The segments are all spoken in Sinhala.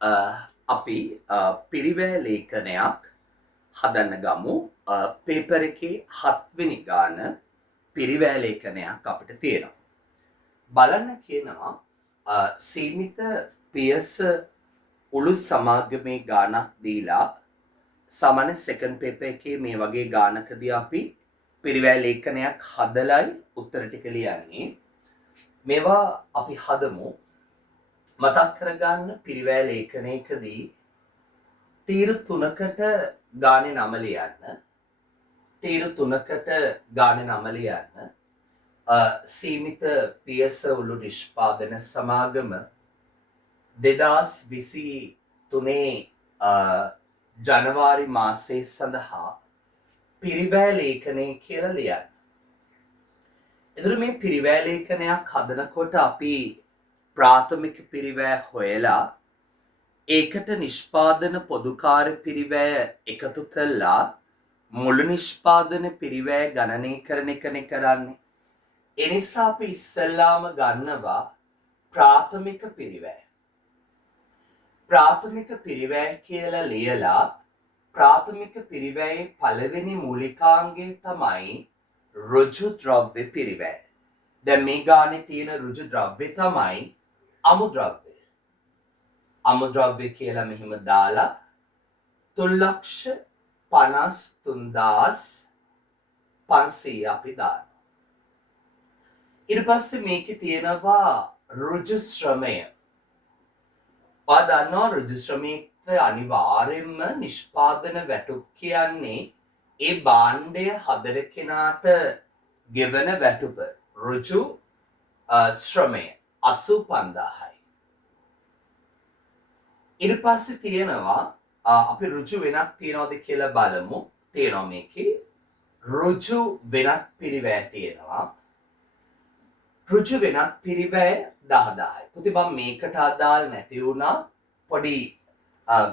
අපි පිරිවෑ ලේඛනයක් හදන්න ගමු. පේපර් එකේ 7 වෙනි ගාන පිරිවෑ ලේඛනයක් අපිට තියෙනවා. බලන්න කියනවා සීමිත පියස උළු සමාගමේ ගානක් දීලා සාමාන්‍ය සෙකන්ඩ් පේපර් එකේ මේ වගේ ගානකදී අපි පිරිවෑ ලේඛනයක් හදලයි උත්තර ටික ලියන්නේ. මේවා අපි හදමු. මතක් කරගන්න පිරිවෑ ලේඛනයකදී තීරු 3කට ගානේ නම ලියන්න. තීරු 3කට ගානේ නම ලියන්න. සීමිත පියස උළු නිෂ්පාදන සමාගම 2023 ජනවාරි මාසයේ සඳහා පිරිවෑ ලේඛනය කියලා ලියන්න. එතකොට මේ පිරිවෑ ලේඛනයක් හදනකොට අපි ප්‍රාථමික පිරිවෑ හොයලා ඒකට නිෂ්පාදන පොදුකාර පිරිවෑ එකතු කළා මුළු නිෂ්පාදන පිරිවෑ ගණනය කරන එකනේ කරන්නේ. ඒ නිසා අපි ඉස්සෙල්ලාම ගන්නවා ප්‍රාථමික පිරිවෑ. ප්‍රාථමික පිරිවෑ කියලා ලියලා ප්‍රාථමික පිරිවෑයේ පළවෙනි මූලිකාංගය තමයි ඍජු ද්‍රව්‍ය පිරිවෑ. දැන් මේ ගානේ තියෙන ඍජු ද්‍රව්‍ය තමයි අමුද්‍රව්‍ය. අමුද්‍රව්‍ය කියලා මෙහිම දාලා 3,53,500 අපි දානවා. ඊට පස්සේ මේකේ තියෙනවා ඍජු ශ්‍රමය. ඔයා දන්නවා ඍජු ශ්‍රමයට අනිවාර්යයෙන්ම නිෂ්පාදන වැටුප් කියන්නේ ඒ භාණ්ඩය හදන කෙනාට ගෙවන වැටුප. ඍජු ශ්‍රමය 85000යි. ඊට පස්සේ තියෙනවා අපි ඍජු වෙනක් තියනවද කියලා බලමු. තියෙනවා මේකේ ඍජු වෙනක් පිරිවෑ තියෙනවා. ඍජු වෙනක් පිරිවෑ 10000යි. පුතේ මම මේකට අදාළ නැති වුණා පොඩි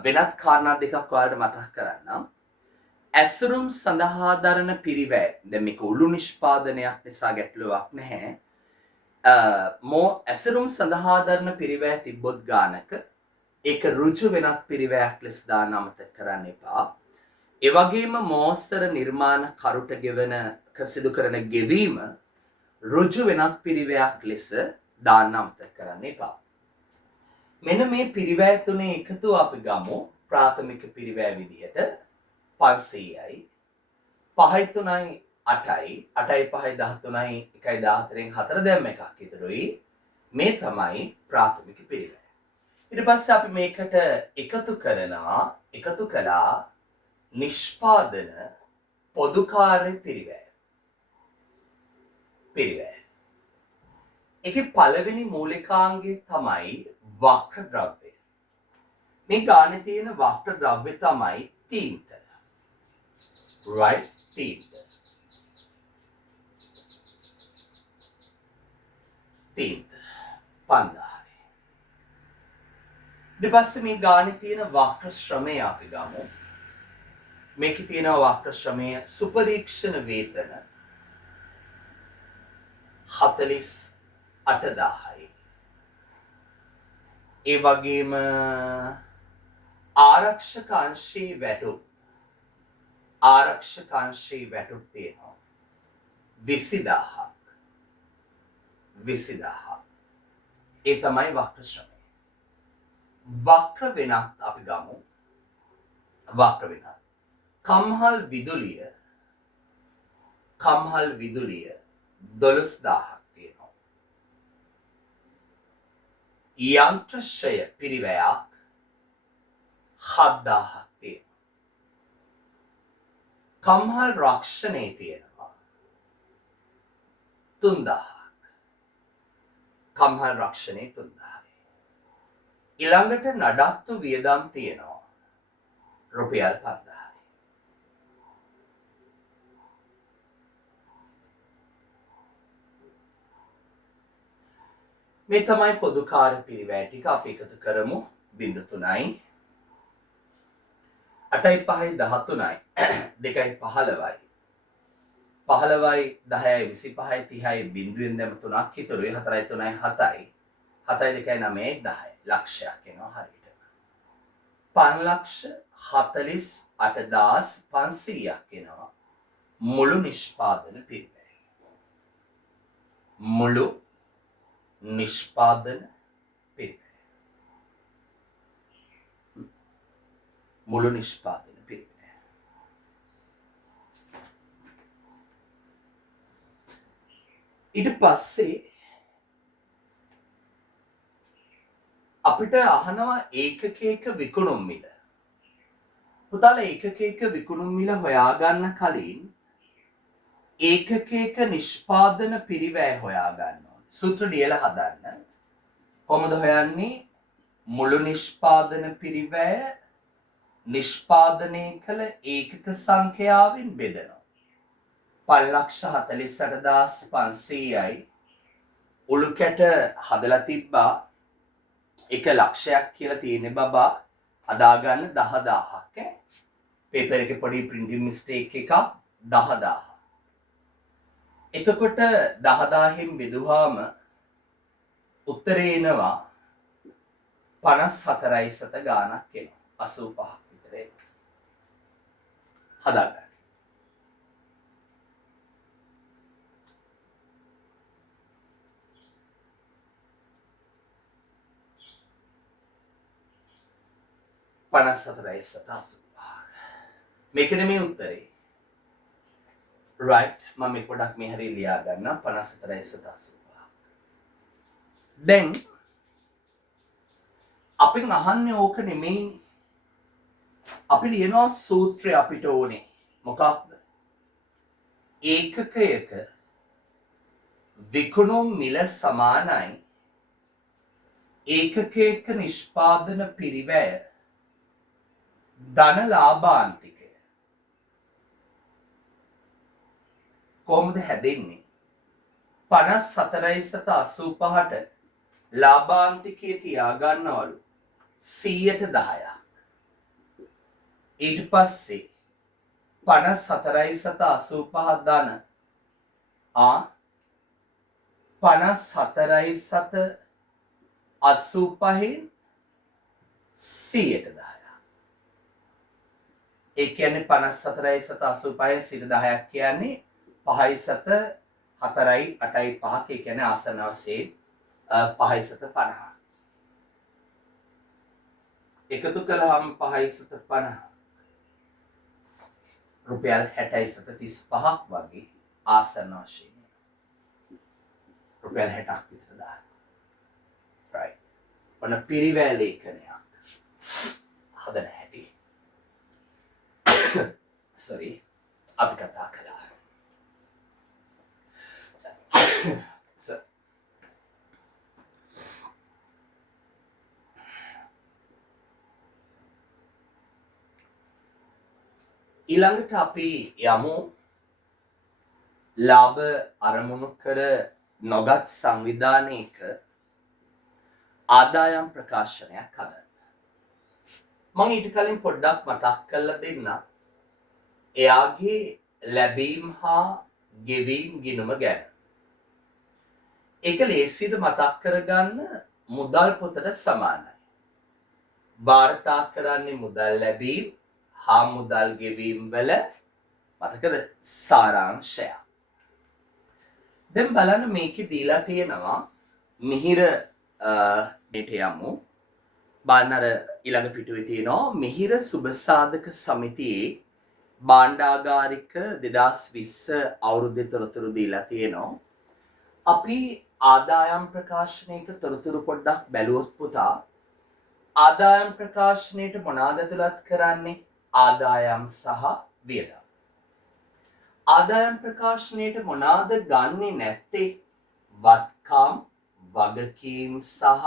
වෙනත් කාරණා දෙකක් ඔයාලට මතක් කරන්නම්. ඇසුරුම් සඳහා දරන පිරිවෑ. දැන් මේක උළු නිෂ්පාදනයක් නිසා ගැටලුවක් නැහැ. ඇසුරුම් සඳහා දරන පිරිවෑ තිබ්බොත් ගානක ඒක ඍජු වෙනක් පිරිවෑයක් ලෙස දාන්න අමතක කරන්න එපා. ඒ වගේම මෝස්තර නිර්මාණ කරුට ගෙවන සිදු කරන ගෙවීම ඍජු වෙනක් පිරිවෑයක් ලෙස දාන්න අමතක කරන්න එපා. මෙන්න මේ පිරිවෑ තුනේ එකතු අපි ගමු ප්‍රාථමික පිරිවෑ විදිහට 500යි 5යි 3යි 8යි 8යි 5යි 13යි 1යි 14න් 4 දැම්ම එකක් ඉතුරුයි. මේ තමයි ප්‍රාථමික පිරිවෑ. ඊට පස්සේ අපි මේකට එකතු කළා නිෂ්පාදන පොදුකාර්ය පිරිවෑ. ඒකේ පළවෙනි මූලිකාංගය තමයි වක්‍ර ද්‍රව්‍ය. මේ ගානේ තියෙන වක්‍ර ද්‍රව්‍ය තමයි තීන්ත. right? තීන්ත. තීන්ත 5000යි. ඊට පස්සේ මේ ගානේ තියෙන වක්‍ර ශ්‍රමය අපි ගමු. මේකේ තියෙන වක්‍ර ශ්‍රමය සුපරීක්ෂණ වේතන 48000යි. ඒ වගේම ආරක්ෂක අංශයේ වැටුප් තියෙනවා 20000ක්. ඒ තමයි වක්‍ර ශ්‍රමය. වක්‍ර වෙනත් අපි ගමු. වක්‍ර වෙනත් කම්හල් විදුලිය 12000ක් තියෙනවා. යන්ත්‍රශය පිරිවැයක් 7000ක් තියෙනවා. කම්හල් රක්ෂණේ තියෙනවා 3000ක්. කම්හල් රක්ෂණේ 3000යි. ඊළඟට නඩත්තු වියදම් තියෙනවා රුපියල් 5000යි. මේ තමයි පොදුකාර පිරිවෑ ටික අපි එකතු කරමු 0.3යි 8යි 5යි 13යි 2යි 15යි 15යි 10යි 25යි 30යි බිඳුවෙන් දැම 3ක් ඉතුරුයි 4යි 3යි 7යි 7යි 2යි 9යි 10යි ලක්ෂයක් එනවා හරියට. 5,48,500ක් එනවා මුළු නිෂ්පාදන පිරිවැය. මුළු නිෂ්පාදන පිරිවැය. මුළු නිෂ්පාදන පිරිවැය. ඊට පස්සේ අපිට අහනවා ඒකකයක විකුණුම් මිල. පුතාලා ඒකකයක විකුණුම් මිල හොයාගන්න කලින් ඒකකයක නිෂ්පාදන පිරිවැය හොයාගන්න ඕනේ. සූත්‍ර ලියලා හදන්න. කොහොමද හොයන්නේ? මුළු නිෂ්පාදන පිරිවැය නිෂ්පාදනය කළ ඒකක සංඛ්‍යාවෙන් බෙදනවා. 5,48,500යි උළු කැට හදලා තිබ්බා 1 ලක්ෂයක් කියලා තියෙන බබා හදාගන්න 10,000ක් පේපර් එකේ පොඩි printing mistake එකක් 10,000. එතකොට 10,000න් බෙදුවාම උත්තරේ එනවා 54% ගාණක් එනවා. 85ක් විතර එනවා. හදාගන්න. මේක නෙමෙයි උත්තරේ. right මම මේ පොඩක් මේ හරිය ලියා ගන්නම් 54,85. දැන් අපින් අහන්නේ ඕක නෙමෙයි. අපි ලියනවා සූත්‍රය අපිට ඕනේ. මොකක්ද? ඒකකයක විකුණුම් මිල සමානයි ඒකකයක නිෂ්පාදන පිරිවැය ධන ලාභාන්තිකය. කොහොමද හැදෙන්නේ? 54,85ට ලාභාන්තිකයේ තියාගන්නවලු 100%ක්. ඊට පස්සේ 54,85 ධන 54,85න් 100%. ඒ කියන්නේ 54,85න් 10%ක් කියන්නේ 5,4,8,5ක්. ඒ කියන්නේ ආසන්න වශයෙන් 5,50. එකතු කළාම 5,50 රුපියල් 60,35ක් වගේ ආසන්න වශයෙන් රුපියල් 60ක් විතර දාන්න. right. ඔන්න පිරිවැය ලේඛනයක් හදන හැටි. sorry අපි කතා කළා. ඊළඟට අපි යමු ලාභ අරමුණු කර නොගත් සංවිධානයක ආදායම් ප්‍රකාශනයක් හදන්න. මම ඊට කලින් පොඩ්ඩක් මතක් කරලා දෙන්න. එයාගේ ලැබීම් හා ගෙවීම් ගිණුම ගැන. ඒක ලේසියට මතක් කරගන්න මුදල් පොතට සමානයි. වාර්තා කරන්නේ මුදල් ලැබීම් හා මුදල් ගෙවීම් වල මතකද සාරාංශය. දැන් බලන්න මේකේ දීලා තියෙනවා මිහිර ඊට යමු. බාන්නර ඊළඟ පිටුවේ තියෙනවා මිහිර සුබ සාධක සමිතියේ භාණ්ඩාගාරික 2020 අවුරුද්දේ තොරතුරු දීලා තියෙනවා. අපි ආදායම් ප්‍රකාශනයක තොරතුරු පොඩ්ඩක් බැලුවොත් පුතා ආදායම් ප්‍රකාශනයට මොනවාද ඇතුළත් කරන්නේ? ආදායම් සහ වියදම්. ආදායම් ප්‍රකාශනයට මොනවාද ගන්නෙ නැත්තේ? වත්කම්, වගකීම් සහ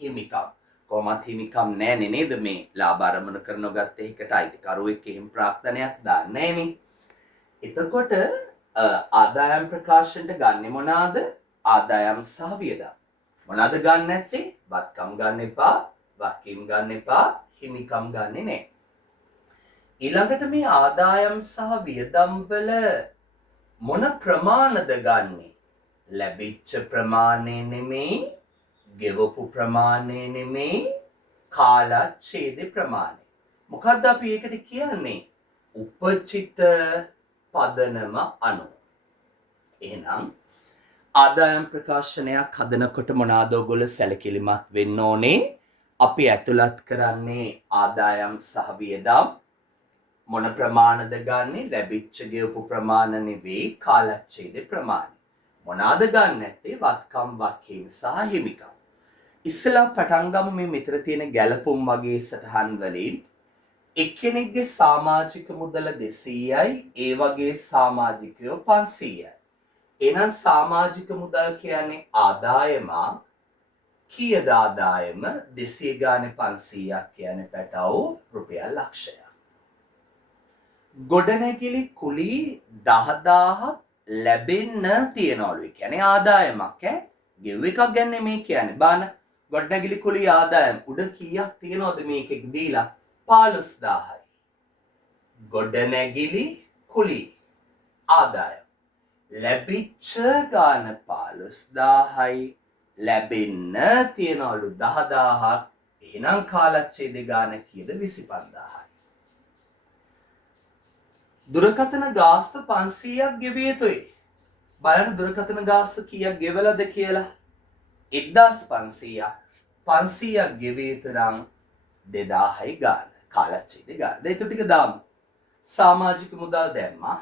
හිමිකම්. කොහොමත් හිමිකම් නැන්නේ නේද? මේ ලාභ අරමුණු කරන ගත්තේ එකට අයිතිකරුවෙක් එහෙම ප්‍රාර්ථනයක් දාන්නේ නැනේ. එතකොට ආදායම් ප්‍රකාශනයට ගන්නෙ මොනවාද? ආදායම් සහ වියදම්. මොනවාද ගන්න නැත්තේ? වත්කම් ගන්න එපා, වගකීම් ගන්න එපා, හිමිකම් ගන්නෙ නැහැ. ඊළඟට මේ ආදායම් සහ වියදම් වල මොන ප්‍රමාණද ගන්නෙ? ලැබිච්ච ප්‍රමාණය නෙමෙයි, ගෙවපු ප්‍රමාණය නෙමෙයි, කාලච්ඡේද ප්‍රමාණය. මොකද්ද අපි ඒකට කියන්නේ? උපචිත පදනම අනුව. එහෙනම් ආදායම් ප්‍රකාශනයක් හදනකොට මොනවාද ඔයගොල්ලෝ සැලකිලිමත් වෙන්න ඕනේ? අපි ඇතුළත් කරන්නේ ආදායම් සහ වියදම් මොන ප්‍රමාණද ගන්නෙ? ලැබිච්ච ගෙවපු ප්‍රමාණ නෙවෙයි, කාලච්ඡේද ප්‍රමාණය. මොනවාද ගන්න නැත්තේ? වත්කම්, වගකීම් සහ හිමිකම්. ඉස්සලා පටන් ගමු මේ මෙතන තියෙන ගැලපුම් වගේ සටහන් වලින්. එක්කෙනෙක්ගේ සමාජික මුදල 200යි, ඒ වගේ සමාජිකයෝ 500යි. එහෙනම් සමාජික මුදල් කියන්නේ ආදායමක්. කීයද ආදායම? 200 ගානේ 500ක් කියන්නේ පැටව රුපියල් ලක්ෂයක්. ගොඩනැගිලි කුලී 10000ක් ලැබෙන්න තියනවලු. ඒ කියන්නේ ආදායමක් ගෙව් එකක් ගැන මේ කියන්නේ. බාන ගොඩනැගිලි කුලී ආදායම උඩ කීයක් තියනවද මේකෙක් දීලා? 15000යි. ගොඩනැගිලි කුලී ආදායම ලැබිච්ච ගාන 15000යි, ලැබෙන්න තියනවලු 10000ක්. එහෙනම් කාලච්ඡේද ගාන කීයද? 25000යි. දුරකථන ගාස්තු 500ක් ගෙවිය යුතුයි. බලන්න දුරකථන ගාස්තු කීයක් ගෙවලද කියලා. 1500ක්. 500ක් ගෙවිය යුතු නම් 2000යි ගාන. කාලච්ඡේද ගාන. ඒක ටික දාමු. සමාජික මුදල් දැම්මා.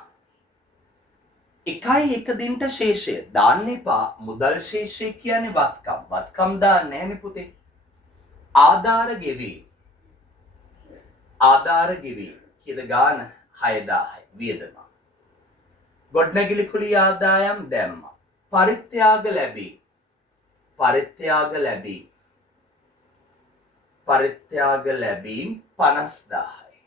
1 දිනට ශේෂය දාන්න එපා. මුදල් ශේෂය කියන්නේ වත්කම්. වත්කම් දාන්නේ නැහැනේ පුතේ. ආධාර ගෙවීම. ආධාර ගෙවීම කීයද ගාන? 6000යි වියදම. ගොඩනැගිලි කුලී ආදායම් දැම්මා. පරිත්‍යාග ලැබීම. පරිත්‍යාග ලැබීම. පරිත්‍යාග ලැබීම 50000යි.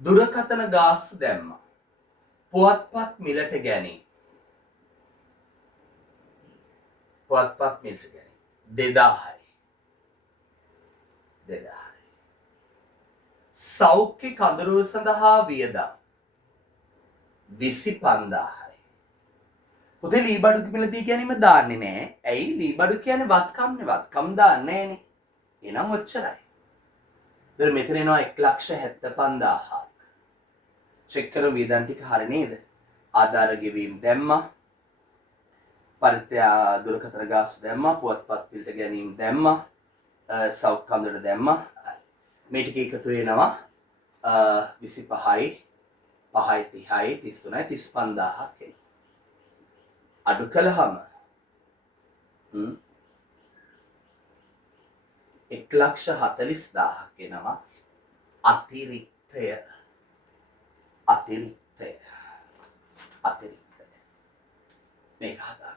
දුරකථන ගාස්තු දැම්මා. පුවත්පත් මිලට ගැනීම. පුවත්පත් මිලට ගැනීම 2000යි. 2000යි. සෞඛ්‍ය කඳවුරු සඳහා වියදම් 25000යි. පුතේ ලීබඩු මිලදී ගැනීම දාන්නේ නැහැ. ඇයි? ලීබඩු කියන්නේ වත්කම්නේ. වත්කම් දාන්නේ නැහනේ. එහෙනම් ඔච්චරයි. දැන් මෙතන එනවා 1,75,000ක්. චෙක් කරමු වියදම් ටික හරිය නේද? ආධාර ගෙවීම දැම්මා. පරිත්‍යාග දුරකථන ගාස්තු දැම්මා. පුවත්පත් පිළට ගැනීම දැම්මා. සෞඛ්‍ය කඳවුර දැම්මා. මේ ටික එකතු වෙනවා 25යි 5යි 30යි 33යි 35000ක් එනවා. අඩු කළාම 1,40,000ක් එනවා. අතිරික්තය. අතිරික්තය. අතිරික්තය. මේක හදා